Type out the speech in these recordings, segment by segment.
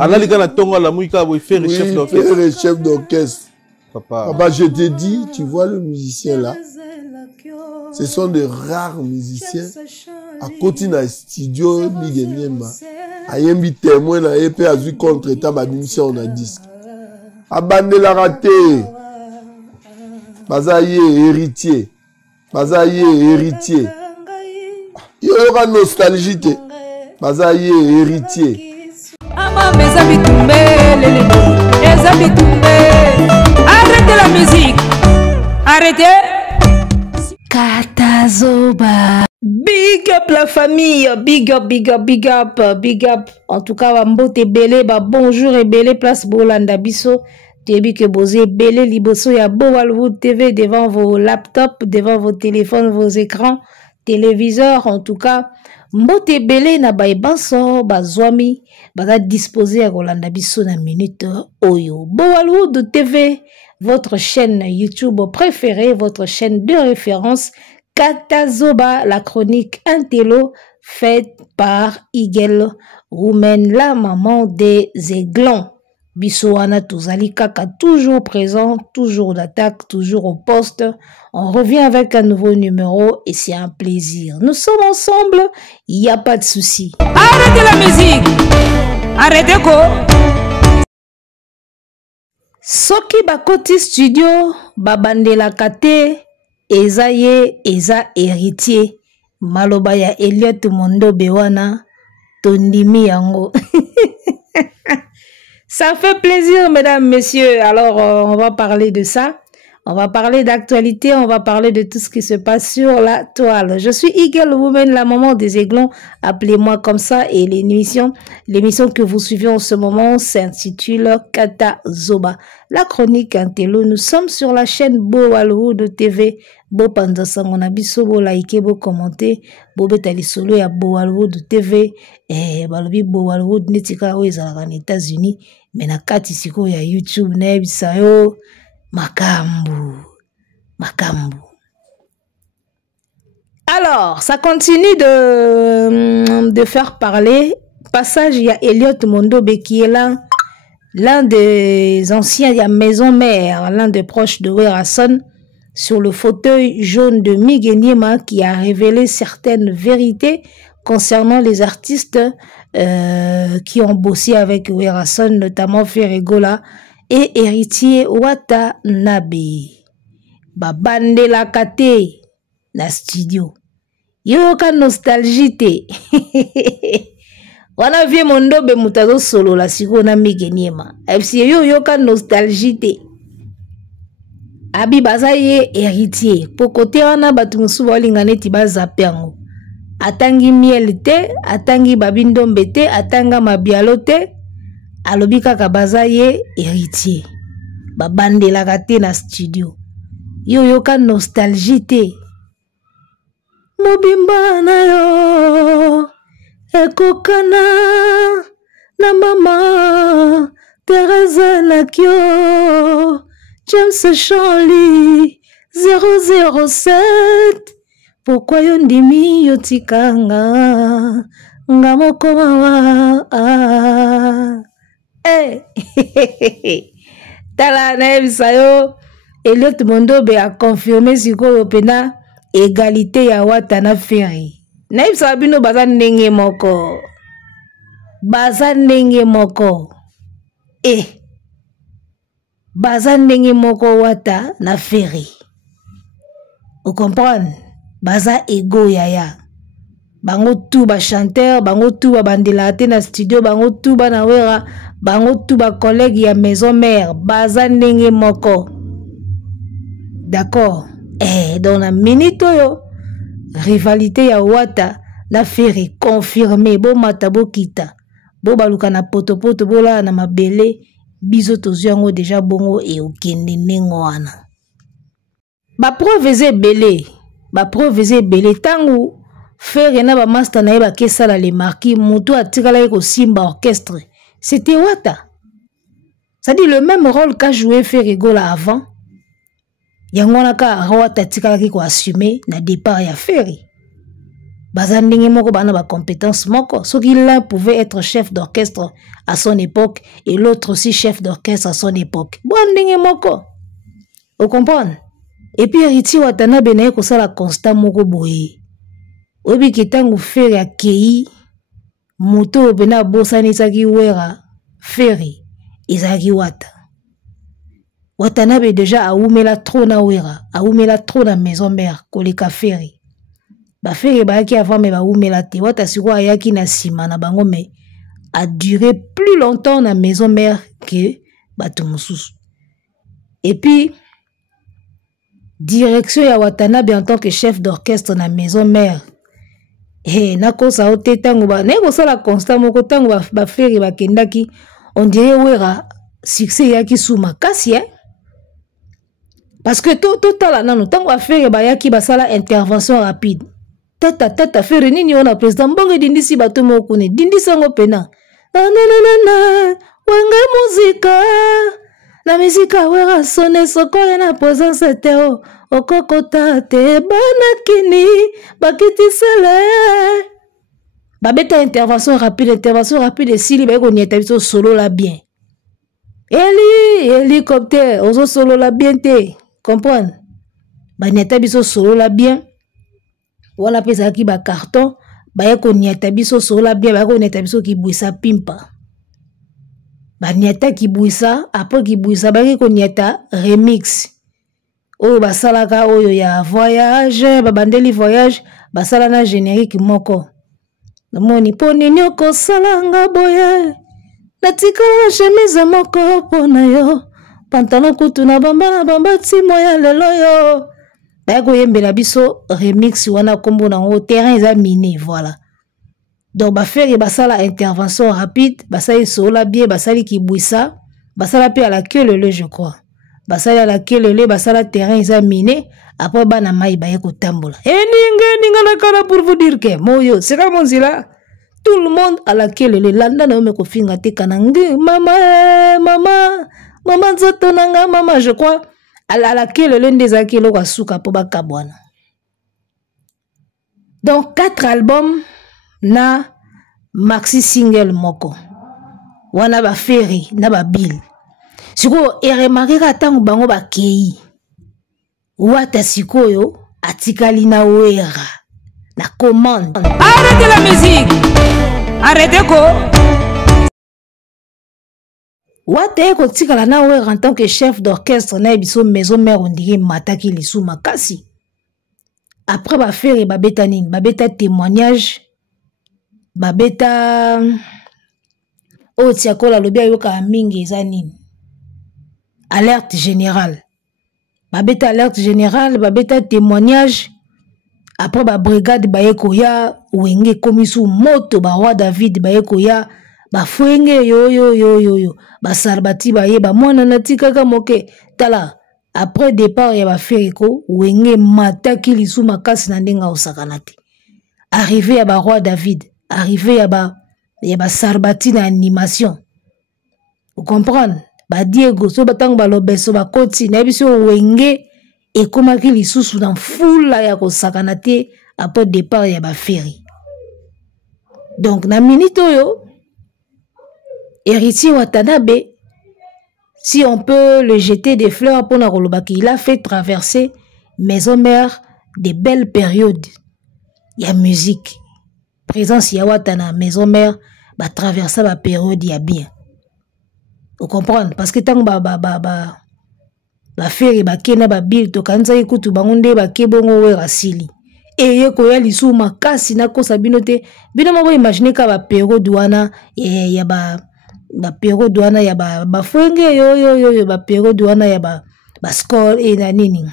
Analika na tonga la mouika vous faire le chef d'orchestre. Le chef d'orchestre. Papa. Papa, je te dis, tu vois le musicien là. Ce sont de rares musiciens. À côté d'un studio, Miguel Ayembi témoin na épée à jouer contre ta mission on a disque. Abandé la raté. Bazaye héritier. Bazaye héritier. Il y aura nostalgie. Bazaye héritier. Arrêtez la musique. Arrêtez. Katazoba. Big up la famille. Big up, big up, big up, big up. En tout cas, Mbote Belé, bonjour et Belé, place Bolanda Bisso. Tebi que bosé Belé, Liboso, ya Bollywood TV devant vos laptops, devant vos téléphones, vos écrans, téléviseurs. En tout cas, Mbote Belé na baïbanso, bazwami, baza disposé à Rolanda Bisso na minute oyo. Bollywood TV, votre chaîne YouTube préférée, votre chaîne de référence. Katazoba, la chronique Intello, faite par Igel Roumen, la maman des aiglons. Bissouana Touzali Kaka, toujours présent, toujours d'attaque, toujours au poste. On revient avec un nouveau numéro et c'est un plaisir. Nous sommes ensemble, il n'y a pas de souci. Arrêtez la musique! Arrêtez quoi? Soki Bakoti Studio, Babandela Kate, Eza ye, Eza héritier. Maloba ya Elliot Mondo Bewana, Tondimi Yango. Ça fait plaisir, mesdames, messieurs. Alors, on va parler de ça. On va parler d'actualité. On va parler de tout ce qui se passe sur la toile. Je suis Eagle Woman, la maman des aiglons. Appelez-moi comme ça. Et l'émission que vous suivez en ce moment s'intitule Katazoba. La chronique Intello. Nous sommes sur la chaîne Bollywood TV. Bo pandasa ngona biso bo like bo commenter bo betali solo ya Bollywood TV balobi Bollywood netika o ezalaka na États-Unis mais na kati siko ya YouTube na bisa yo makambu. Alors ça continue de faire parler. Passage il y a Elliot Mondobe qui est l'un des anciens il y a maison mère, l'un des proches de Werason, sur le fauteuil jaune de Migueniema qui a révélé certaines vérités concernant les artistes qui ont bossé avec Werason, notamment Ferregola et héritier Watanabe. Babande la kate na studio. Yoka nostalgie te. Wana vie Mondobe mutazo solo la siko na Migueniema. FC yoka nostalgie te. Abi bazaye héritier. Po kote wana batu musuba walingane tiba zapengo. Atangi miel te, atangi babindombe te, atanga mabialo te. Alobi kaka bazaye héritier. Babande la kate na studio. Yoka nostalgie te. Mobimba na yo. Ekokana na mama. Teresa na kyo. James Charlie 007. Pourquoi yondimi yotikanga ngamoko mawa tala na ebisayo Elliot Mondobe a confirmé sikoyo pena égalité ya Watana Ferry. Na ebisa bino baza ndenge moko. Baza ndenge moko Wata na Ferry. Vous comprenez? Baza ego yaya. Bango tout ba chanteur, bango tout ba bandelate na studio, bango tout ba na wera, bango tout ba collègue ya maison mère. Baza ndenge moko. D'accord? Dans la minute yo, rivalité ya Wata na Ferry confirmé. Bo matabo kita. Bo baluka na poto bola na mabele. Biso tozuango déjà bongo et okende nengo wana. Ba preuve eze belé tangu faire na ba master na ba kesala le marquis muto atikala ko simba orchestre. C'était Wata. Ça dit le même rôle qu'a joué Ferregola avant. Yango naka Wata atikala ko assumer na départ ya Ferry. Bazandingi moko bana ba compétence moko. Ce qui l'un pouvait être chef d'orchestre à son époque et l'autre aussi chef d'orchestre à son époque. Bandingi moko. Vous comprenez? Et puis Héritier Watanabe na ko sala constat moko boye. Obi kitangu feri akei moto bena bosani saki wera feri izaki wata. Watanabe déjà a oumela trop na wera, a oumela trop na maison mère koleka feri. Ba feri ba yaki avant me ba oumela te wata siko ayaki na sima na bango me a duré plus longtemps na maison mère que bato mususu. Et puis direction ya Watanabe en tant que chef d'orchestre na maison mère. Eh nako sa ote tango ba neko sala constat moko tango ba feri ba kendaki on dirait wera succès yaki sous makasi hein. Parce que tout à l'heure, tant qu'on fait une intervention rapide. Tata, faire nini on a président bongo dindisi bato moko ne dindisi ngo pena. Na wanga muzika. La musique wera sonne soko na présence teo. Okoko tate bana kini bakiti sele. Babeta intervention rapide sili ba ko nieta biso solo la bien. Hélicoptère ozo solo la bien te. Comprendre? Ba nieta biso solo la bien. Wala pesa ki ba carton, ba yeko nieta biso solo la bien, ba yeko nieta biso ki buisa pimpa. Ba nieta ki buisa, après ki buisa ba yeko nieta remix. Oyo ba salaka oyo ya voyage, ba bandeli voyage, ba sala na générique moko. Namoni poni nyoko salanga boye. Natikala chemise moko pona yo. Pantalon kutu na bamba timo ya lelo yo. Bako yembela biso remix wana kombo na ngo terrain eza miné voilà. Donc ba faire basala intervention rapide, basali sola bien, basali kibwisa, basala pe à la queue le je crois. Basali à la queue le basala terrain eza miné, après bana mai ba yeko tambola. Ninga na kala pour vous dire que moyo, c'est comme on là. Tout le monde à la queue le landa na meko finga te kanangi maman nzoto nanga maman je crois à la queue le lundi zaki lo kasuka po bakabwana. Donc 4 albums na maxi single moko. Wana ba feri na ba bill. Siko remarqué ka tangu bango ba kei. Wata sikoyo atikali na wera na commande. Arrêtez la musique. Arrêtez ko. Wate ko tikala na wera en tant que chef d'orchestre na biso maison mère on dirait mataki lisu makasi. Après ba faire ba beta nini, ba beta témoignage, ba beta o tiakola lobi ayoka mingi eza nini. Alerte générale. Ba beta alerte générale, ba beta témoignage. Après ba brigade ba yeko ya wenge komisu moto ba roi David ba yeko ya ba fuenge yo ba sarbati ba ye ba mwana natikaka moke tala. Après départ ya ba feriko wenge mataki lisu makasi na ndenga osakana te. Arrivé ya ba roi David, arrivé ya ba sarbati na animation. Vous comprenez? Ba Diego so batang ba lobeso ba koti na biso wenge et komaki lisusu na fula ya kosakana te après départ ya ba feri. Donc na minute oyo Héritier Watanabe, si on peut le jeter des fleurs pour Narolobaki, il a fait traverser maison mère de belles périodes. Il y a musique. Présence ya Watana maison mère va traverser la période il y a bien. Vous comprenez? Parce que tant ba faire ba kena ba bil to kanza ikutu bangonde ba kebongo we rasili. Et yeko ya lisu makasi na kosa binote. Bino mo imaginer ka ba période wana ya ba période wana ya ba fuenge yo ba période wana ya ba score et na nini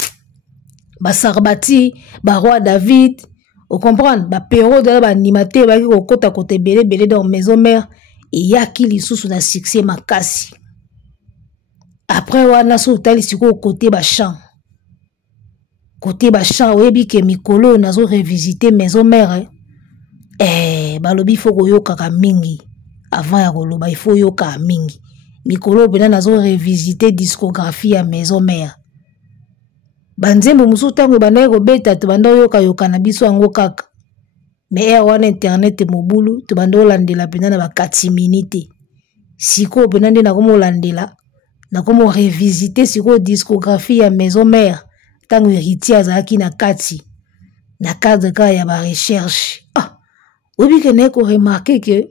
ba sarbati ba roi David. Vous comprenez? Ba période ba animateur ba ki kota côté belé dans maison mère et ya ki lisusu na succès makasi. Après wana so tali siko côté ba chant oyebi ke mikolo nazo revisiter maison mère balobi fo koyoka ka mingi. Avant ya koloba il faut yoka mingi. Mikolo pena nazo revisiter discographie ya maison mère. Banzembo musu tango banaye ko beta to banda yoka na biso ango kaka. mais wana internet mobulu to bando landela pena na ba 4 minutes siko pena nde na komo landela na komo revisiter siko discographie ya maison mère tango héritier azaki na kati na cadre ka ya ba recherche obi ke ne ko remarquer que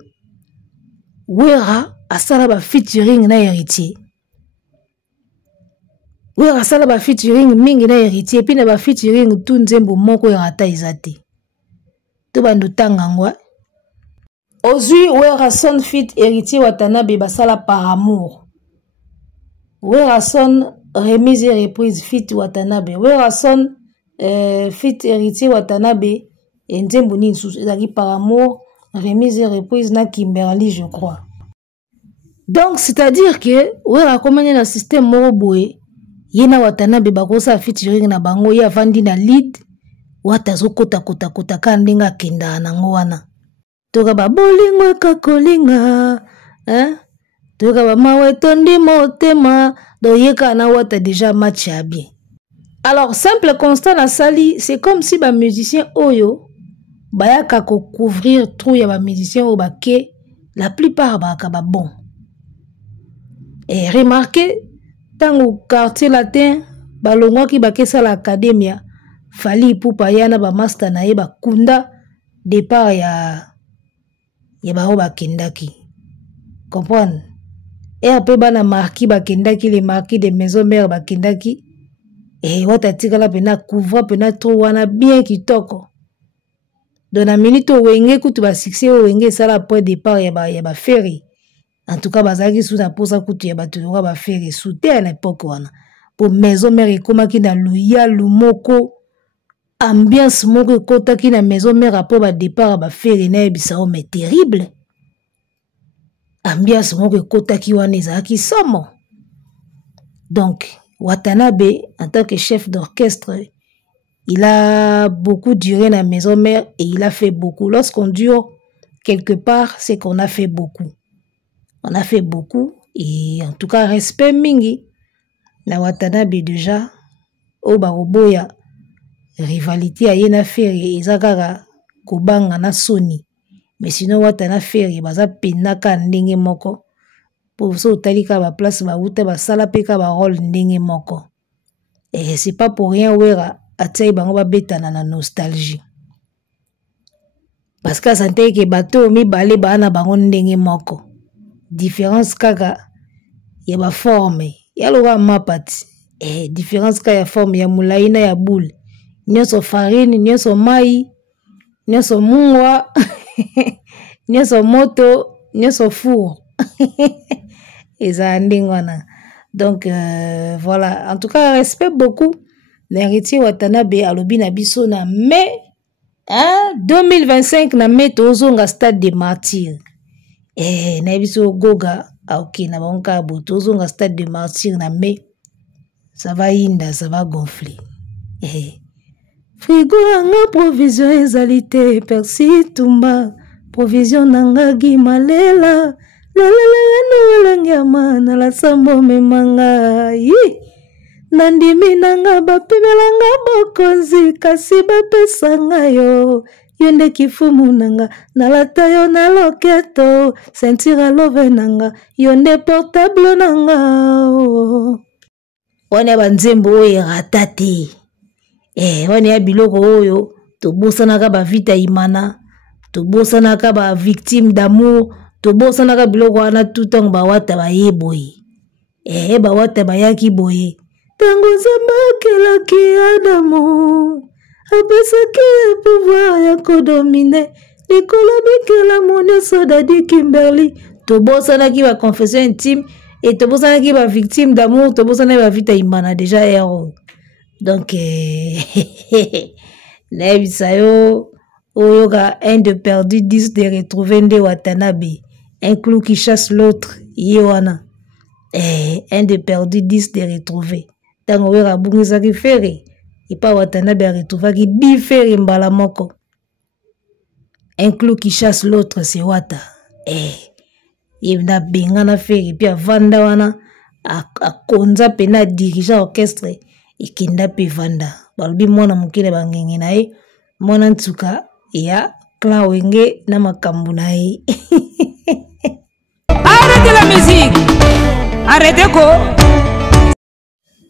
Wera asala ba featuring na héritier Wera asala ba featuring mingi na héritier puis na ba featuring tout nzembo moko ya ata izate to bando tanga ngwa ozui Wera son fit héritier Watanabe basala par amour Wera son remise et reprise fit Watanabe Wera son fit héritier Watanabe et nzembo ni sous ezaki par amour remise et reprise na Kimberly je crois donc c'est-à-dire que Wera komanya na système moko boye yena Watanabe bakosa featuring na bango ya vandi na lead watazo kota kandinga kenda nango wana toka ba bolingo kakolinga toka ba mawe tondi motema doyeka na wata déjà match ya bien alors simple constat na sali c'est comme si ba musicien oyo bayaka ko couvrir trou ya ba musicien o bake la plupart baka ba bon et remarquez tango quartier latin balongwa ki bakesa la academia Fali Ipupa yana ba master na ye bakunda départ ya ba bakendaki comprendre et après bana marquis bakendaki les marquis de maison mère bakendaki et wata tikala pena couvre pena trop wana bien kitoko dans la minute wenge kutu ba succès wenge sala point départ ya ba ferry en tout cas bazaki sous na posa kutu ya batu ba ferry souté à l'époque wana pour maison mère komaki na luya lumoko ambiance moko kotaki na maison mère après ba départ ba ferry na ebisao mais terrible ambiance moko kotaki wana ezaki somo donc Watanabe en tant que chef d'orchestre il a beaucoup duré dans la maison mère et il a fait beaucoup lorsqu'on dure quelque part c'est qu'on a fait beaucoup on a fait beaucoup et en tout cas respect mingi na Watanabe déjà o baroboya rivalité à yena ferry ezakaka kobanga na Sony mais sinon Watana ferry baza penaka ndenge moko pour so talika ba place ba uta ba sala peka ba rôle ndenge moko et c'est pas pour rien Wera atsai bango ba betana na nostalgie parce que santé ke bato mi balé bana bango ndenge moko différence kaka ya ba forme ya loka mapati différence ka ya forme ya mulaina ya boule nyoso farine nyoso mai nyoso mungwa nyoso moto nyoso four eza ndingwana donc voilà en tout cas respect beaucoup l'héritier Watanabe alobi na biso na mai 2025 na mai tozonga stade des martyrs na biso goga ok na banka bo tozonga stade des martyrs na mai ça va inda ça va gonfler frigo anga provision ezali te persi tumba provision nanga gimalela lalela yanuelangama na la sambo memanga nandimi nanga bapibelanga bokonzi kasi bapesanga yo nde kifumu nanga nalata yo na loketo ceinture love nanga yo nde portable nanga wana banzembo oyo rata te wana ya biloko oyo tobosanaka bavita imana tobosanaka ba victime d'amour tobosanaka biloko wana tout ntango bawata baye boye bawata bayaki boye tango nzambe akelaki adamu apesaki ya pouvoir ya kodomine likolo bikela monyoso dadi Kimberly tobosanaki ba confession intime et tobosanaki ba victime d'amour tobosanaki bavita imana déjà héros donc naebisa yo oyoka un de perdu 10 de retrouver nde Watanabe un clou qui chasse l'autre yewana un de perdu 10 de retrouver tango Wera bungisaki ferry et pas Watanabe a retrouvaki 10 ferry mbala moko un clou qui chasse l'autre c'est Wata na benga na ferry puis avanda wana akonza pena dirigeant orchestre ekenda pe vanda balobi mwana mokele bangenge na ye mwana ntuka ya clan wenge na makambo na ye. Arrêtez la musique. Arrêtez quoi.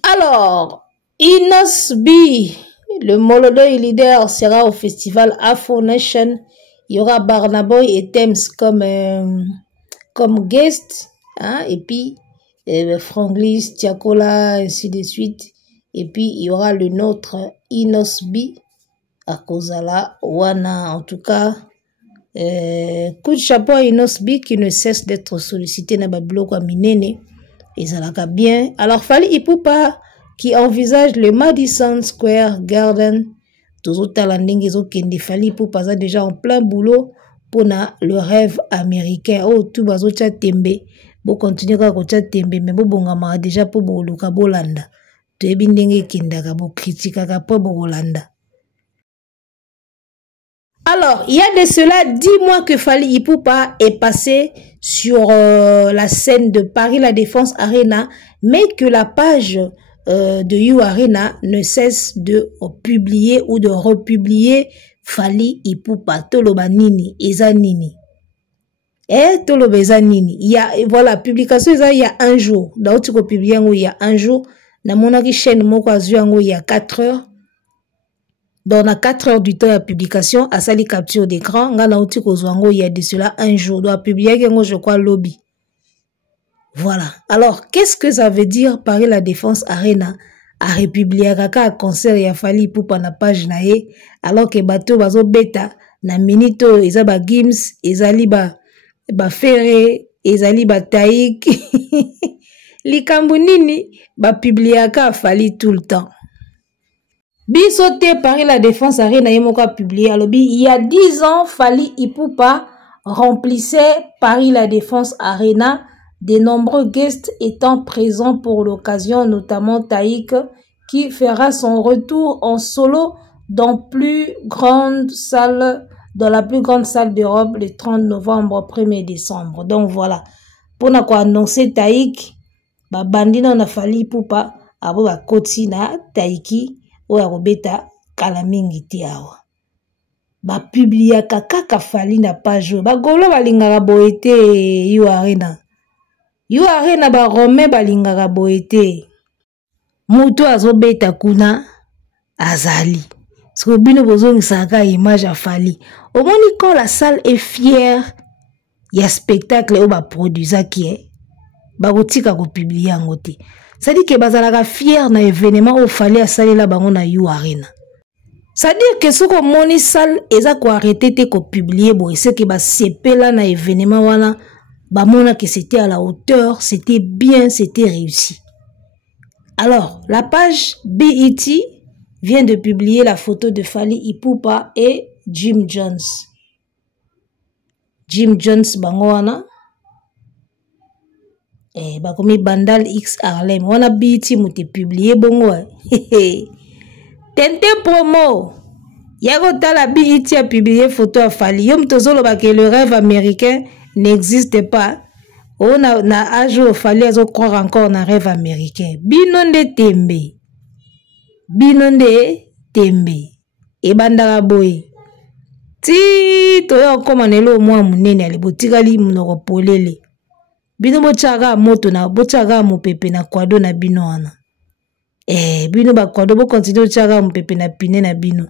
Alors, Inos B, le Molodoi leader, sera au festival Afro Nation. Il y aura Barnaboy et Thames comme guest, hein, et puis Franglis, Tiakola, ainsi de suite. Et puis il y aura le nôtre Inos B à Kozala, Wana. En tout cas, coup de chapeau à Inos B qui ne cesse d'être sollicité dans le bloc à Minene. Et ça l'a bien. Alors, Fally Ipupa qui envisage le Madison Square Garden. Tous les talandings, ils ont Fally Ipupa ça déjà en plein boulot pour le rêve américain. Oh, tout bazo cha tembe. Bo continuer ka ko cha tembe mais bo bongama déjà pour bo luka bolanda. To ebi ndenge kindaka bo critique ka po bolanda. Alors, il y a de cela 10 mois que Fally Ipupa est passé sur la scène de Paris La Défense Arena, mais que la page de You Arena ne cesse de publier ou de republier Fally Ipupa. Toloba nini, eza nini. Toloba eza nini. Il y a, voilà, publication il y a un jour. Dans tu ko publier il y a un jour. Na monaki chaîne moko azu il y a 4 heures. Dans la 4 heures du temps de publication, à sali capture d'écran, il y a de cela un jour, doit publier, je crois, lobby. Voilà. Alors, qu'est-ce que ça veut dire Paris La Défense Arena à republier à concert et à Fally Ipupa na page nae, alors que bateau bazo beta, na minito, ezaba Gims, ezali ba Ferré, ezali ba Taïk, likambu nini, ba publier à Fally tout le temps. Bisoté Paris La Défense Arena yemoka publié alors il y a 10 ans Fally Ipupa remplissait Paris La Défense Arena, de nombreux guests étant présents pour l'occasion, notamment Taïk qui fera son retour en solo dans la plus grande salle d'Europe le 30 novembre 1er décembre. Donc voilà, pour nous annoncer Taïk ba bandina na Fally Ipupa abo ba koti na Taïki oya robeta kala mingi ti awa ba publia kaka Fally na page ba golo balingaka boete You Arena ba Romain balingaka boete mutu azobeta kuna azali so bino bozongisaka image à Fally au moins quand la salle est fière ya spectacle o ba produisa qui ba kotika ko publier ngote. C'est-à-dire que bazalaka fier na événement au Fally a salé la bango na You Arena. C'est-à-dire que ce qu'on moni salle eza ko arrêter te ko publier bon c'est que ba sepela na événement wana ba mona que c'était à la hauteur, c'était bien, c'était réussi. Alors, la page BET vient de publier la photo de Fally Ipupa et Jim Jones. Jim Jones bango wana bakomi Bandal X Harlem wana biti muté publié bongo tente promo yago tala biti a publié photo à Fally yom tozolo ba que le rêve américain n'existe pas on na âge au Fally azo croire encore na rêve américain binonde tembe e bandara boy ti toyo koma nelo mwa munene ali botikali munoko polele bino bochaga moto na bochaga mopepe na kwado na bino wana bino ba kwado bo continuer chaga mopepe na pine na bino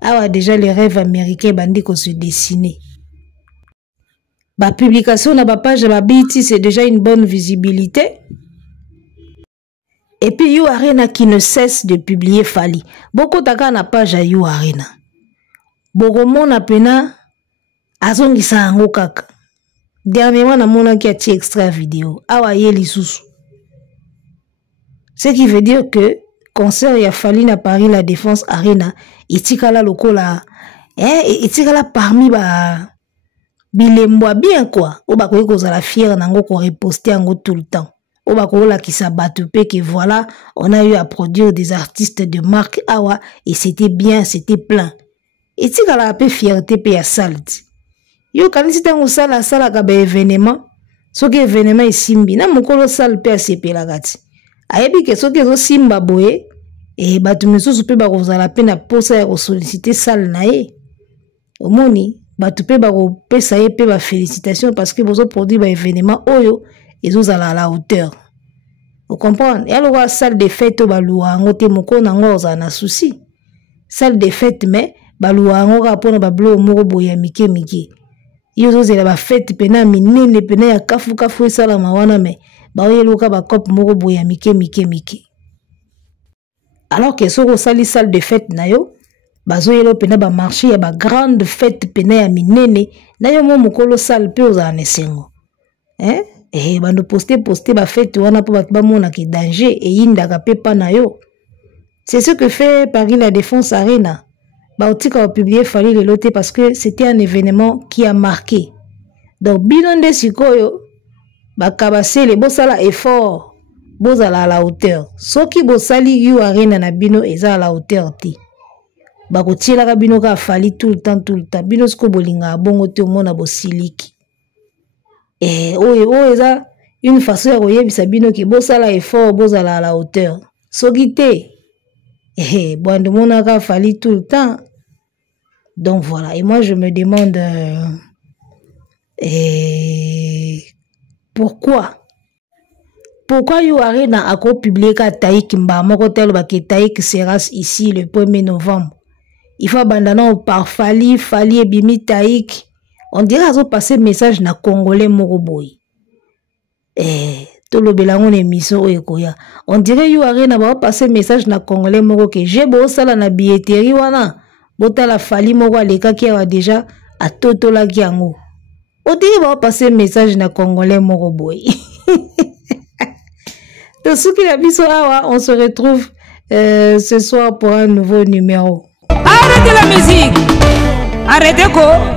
awa déjà les rêves américains bandi ko se dessiner ba publication na ba page ba BT c'est déjà une bonne visibilité et puis You Arena qui ne cesse de publier Fally beaucoup taka na page à You Arena boko mona pena azongisa ango kaka. Dernièrement, on a qui extra vidéo. Awa yeli susu. Ce qui veut dire que concert ya Fally na Paris La Défense Arena, itikala lokola itikala parmi ba bilembo bien quoi. Oba ko kozala fier nango ko reposter ngo tout le temps. Oba ko la ki sabatu pe que voilà, on a eu à produire des artistes de marque awa et c'était bien, c'était plein. Itikala pe fierté pe ya salti. Yo kanisi tango sala ka ba événement soki événement isimbi na mokolo sala pe asepela kati ayebi ke soki zo simba boye batu misusu pe ba kozala pe na posa ya ko solliciter sala na ye omoni batu pe bakopesa ye pe bafélicitation parce que bozo produit ba événement oyo ezozala à la hauteur. Vous comprenez? Et alors salle de fête baluwa ngo te moko nango ozala na souci. Salle de fête mais baluwa ngo ka pona bablo moko boya mike mike. Yo zozela ba fête pena minene pena ya kafu kafu esala mawana mais ba oyeluka ba cop moko boya mike mike mike. Alors que soko sali salle de fête na yo bazo yelo pena ba marché ya ba grande fête pena ya minene na yo mo mokolo salle pe ozala nesengo. Bando poster ba fête wana po ba mona ki danger et yindaka pe pa na yo. C'est ce que fait Paris La Défense Arena. Baotika a publié Fali le loté parce que c'était un événement qui a marqué. Donc binonde sikoyo bakabase le bosala effort bozala à la hauteur. Soki bosali yu arena na bino eza à la hauteur ti. Bakotiela ka bino ka Fali tout le temps. Bino sko bolinga bongo te mona bosiliki. Eza une façon ya koyebisa bino ki bosala effort bozala à la hauteur. Soki te bon mona ka Fali tout le temps. Donc voilà, et moi je me demande pourquoi Yu Arena a publié ka Taïk mba moko tel ba ke Taïk sera ici le 1er novembre. Il faut abandonner par Fali et bimi Taïk. On dirait qu'ils ont passé message na Congolais Moroboy. Tout le belango émission oyekoya. On dirait Yu Arena va passer message na Congolais Moro que j'ai beau sala na billetterie wana. Bota la Fali Moro aleka qui a déjà à toto la kiango. On dirait va passer message na Congolais Moroboy. Donc ce qui a vu ça, on se retrouve ce soir pour un nouveau numéro. Arrêtez la musique. Arrêtez quoi?